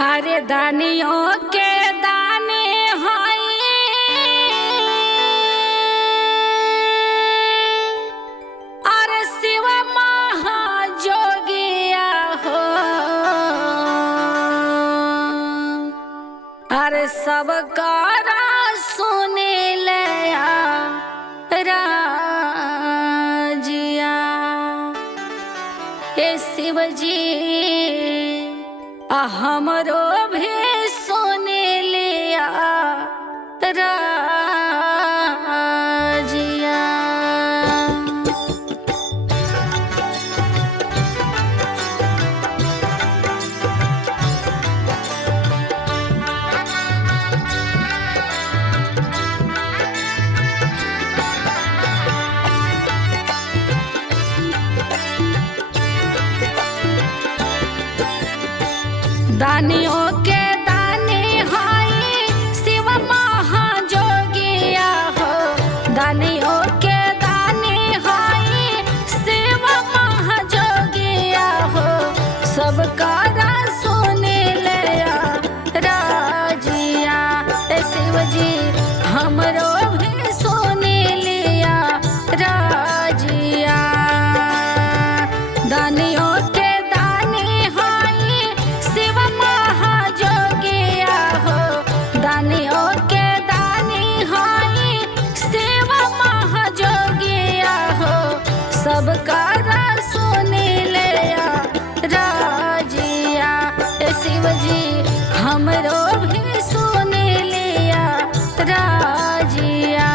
अरे दानियों के दाने हई अरे शिव महाजोगिया हो। अरे सब कारा सुने लया राजिया हे शिव जी हमरो भी सुने लिया राजिया। दानियों के दानी हई शिव महाजोगिया हो। दानियों के दानी हई शिव महाजोगिया हो। सब कारा सुने लया राजिया ए शिव जी हमरो भी सुने लिया राजिया। दानियों के दानी हई शिव महाजोगिया हो। दानियों के दानी हई शिव महाजोगिया हो। सब कारा सुने लिया राजिया ए शिव जी हमरो भी सुने लिया राजिया।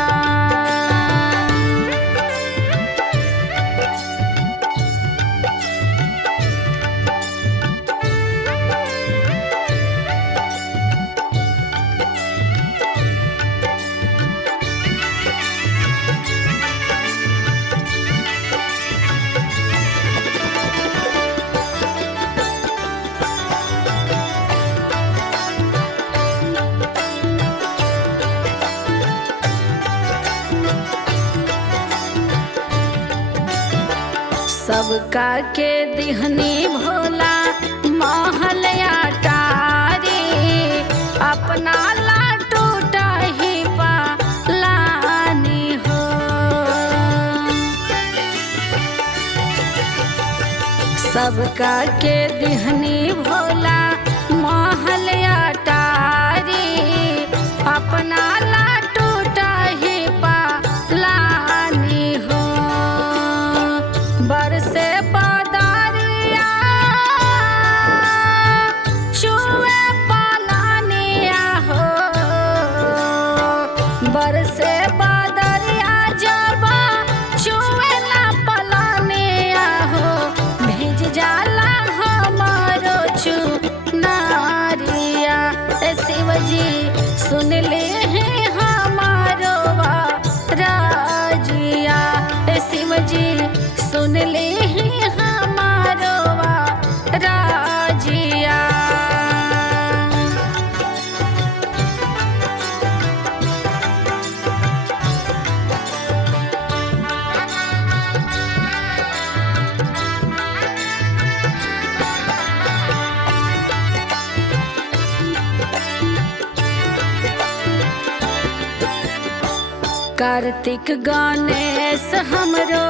सबका के दिहनी भोला महलया टारी। अपना लाटू टाही पालानी हो। सबका के दिहनी भोला महलया टारी। अपना लाटू टाही पालानी हो। बरसे बदरिया चुए पालानिया हो। बरसे बदरिया जब चुएला पालानिया हो। भीज जाला हमारो चुनारिया ए शिव जी सुन ले हमारो राजिया ए शिव जी सुन ले हमारो राजिया। कार्तिक गणेश हमरो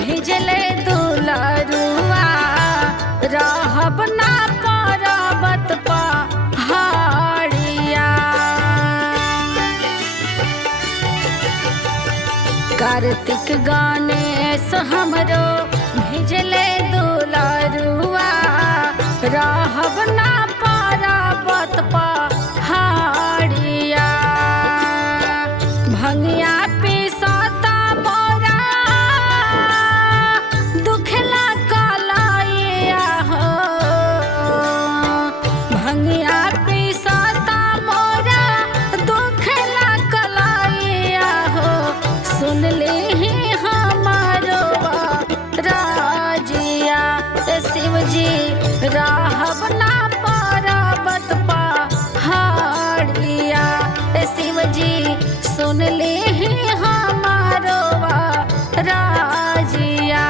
भेजले दुलारुआ। रहब ना पर्वत पहाड़िया। कार्तिक गणेश हमरो भेजले दुलारुआ। रहब ना पर्वत पहाड़िया। भंगिया पिसता मोरा दुखला कलाइया हो। भंगिया पिसता मोरा दुखला कलाइया हो। सुन ले हमारो राजिया ए शिव जी रहब ना पर्वत पहाड़िया ए शिव जी सुन ले हमारो राजिया।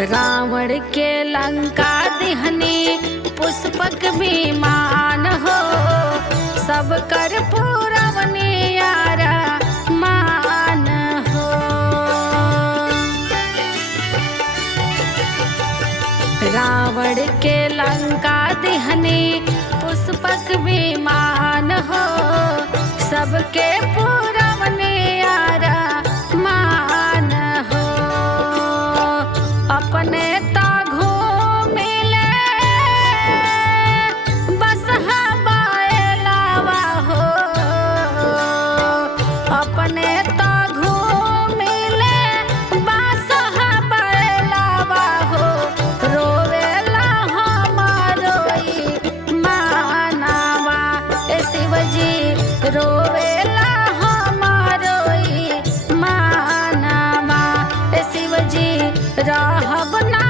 रावण के लंका दिहनी पुष्पक विमान हो, सब कर पूरवनी यारा मान हो। रावण के लंका दिहनी पुष्पक विमान हो, सबके पूरवनी यारा मान हो। अपने ताघो मिले बसहा बैलावा हो, अपने ताघो मिले बसहा बैलावा हो। रोवेला हमारोई मानावा ए शिवजी, रोवेला हमारोई मानावा ए शिवजी, रहब ना